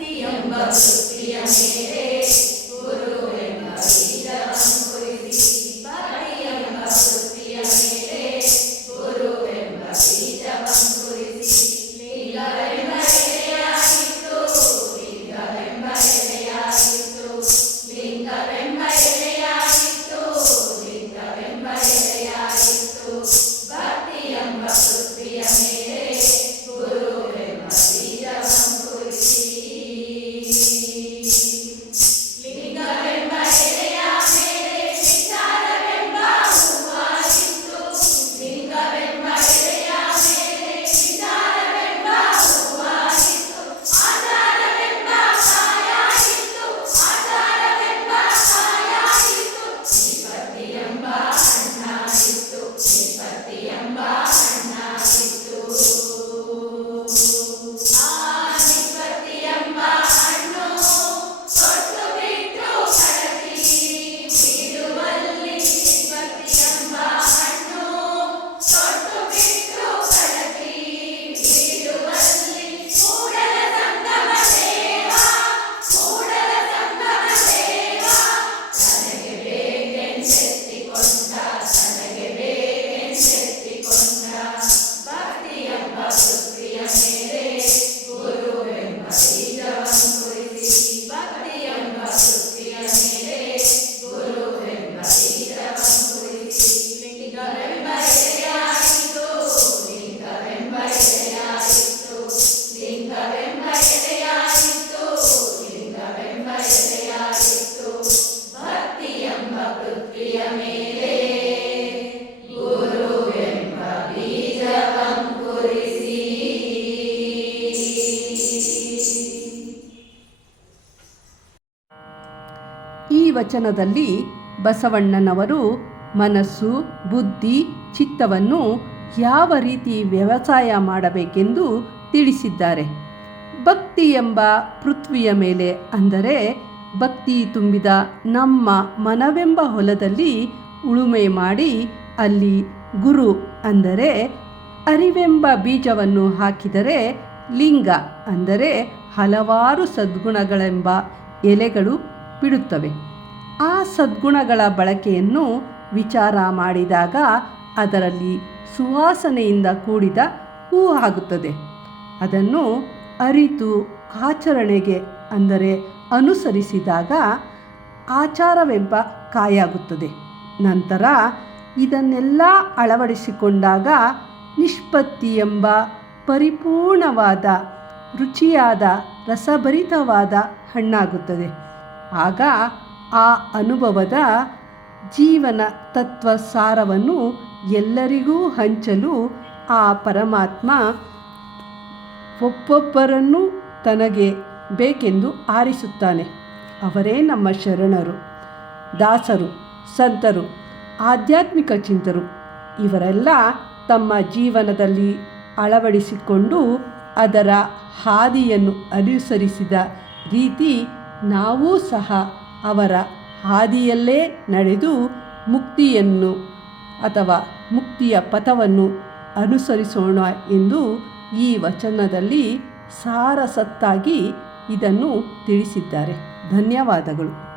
ഭക്തിയം ഭക്തിയമേവേ ಈ ವಚನದಲ್ಲಿ ಬಸವಣ್ಣನವರು ಮನಸ್ಸು, ಬುದ್ಧಿ, ಚಿತ್ತವನ್ನು ಯಾವ ರೀತಿ ವ್ಯವಸಾಯ ಮಾಡಬೇಕೆಂದು ತಿಳಿಸಿದ್ದಾರೆ. ಭಕ್ತಿ ಎಂಬ ಪೃಥ್ವಿಯ ಮೇಲೆ ಅಂದರೆ ಭಕ್ತಿ ತುಂಬಿದ ನಮ್ಮ ಮನವೆಂಬ ಹೊಲದಲ್ಲಿ ಉಳುಮೆ ಮಾಡಿ ಅಲ್ಲಿ ಗುರು ಅಂದರೆ ಅರಿವೆಂಬ ಬೀಜವನ್ನು ಹಾಕಿದರೆ ಲಿಂಗ ಅಂದರೆ ಹಲವಾರು ಸದ್ಗುಣಗಳೆಂಬ ಎಲೆಗಳು ಬಿಡುತ್ತವೆ. ಆ ಸದ್ಗುಣಗಳ ಬಳಕೆಯನ್ನು ವಿಚಾರ ಮಾಡಿದಾಗ ಅದರಲ್ಲಿ ಸುವಾಸನೆಯಿಂದ ಕೂಡಿದ ಹೂ ಆಗುತ್ತದೆ. ಅದನ್ನು ಅರಿತು ಆಚರಣೆಗೆ ಅಂದರೆ ಅನುಸರಿಸಿದಾಗ ಆಚಾರವೆಂಬ ಕಾಯಾಗುತ್ತದೆ ನಂತರ ಇದನ್ನೆಲ್ಲ ಅಳವಡಿಸಿಕೊಂಡಾಗ ನಿಷ್ಪತ್ತಿ ಎಂಬ ಪರಿಪೂರ್ಣವಾದ ರುಚಿಯಾದ ರಸಭರಿತವಾದ ಹಣ್ಣಾಗುತ್ತದೆ. ಆಗ ಆ ಅನುಭವದ ಜೀವನ ತತ್ವ ಸಾರವನ್ನು ಎಲ್ಲರಿಗೂ ಹಂಚಲು ಆ ಪರಮಾತ್ಮ ಒಬ್ಬೊಬ್ಬರನ್ನು ತನಗೆ ಬೇಕೆಂದು ಆರಿಸುತ್ತಾನೆ. ಅವರೇ ನಮ್ಮ ಶರಣರು, ದಾಸರು, ಸಂತರು, ಆಧ್ಯಾತ್ಮಿಕ ಚಿಂತರು. ಇವರೆಲ್ಲ ತಮ್ಮ ಜೀವನದಲ್ಲಿ ಅಳವಡಿಸಿಕೊಂಡು ಅದರ ಹಾದಿಯನ್ನು ಅನುಸರಿಸಿದ ರೀತಿ ನಾವೂ ಸಹ ಅವರ ಹಾದಿಯಲ್ಲೇ ನಡೆದು ಮುಕ್ತಿಯನ್ನು ಅಥವಾ ಮುಕ್ತಿಯ ಪಥವನ್ನು ಅನುಸರಿಸೋಣ ಎಂದು ಈ ವಚನದಲ್ಲಿ ಸಾರಸತ್ತಾಗಿ ಇದನ್ನು ತಿಳಿಸಿದ್ದಾರೆ. ಧನ್ಯವಾದಗಳು.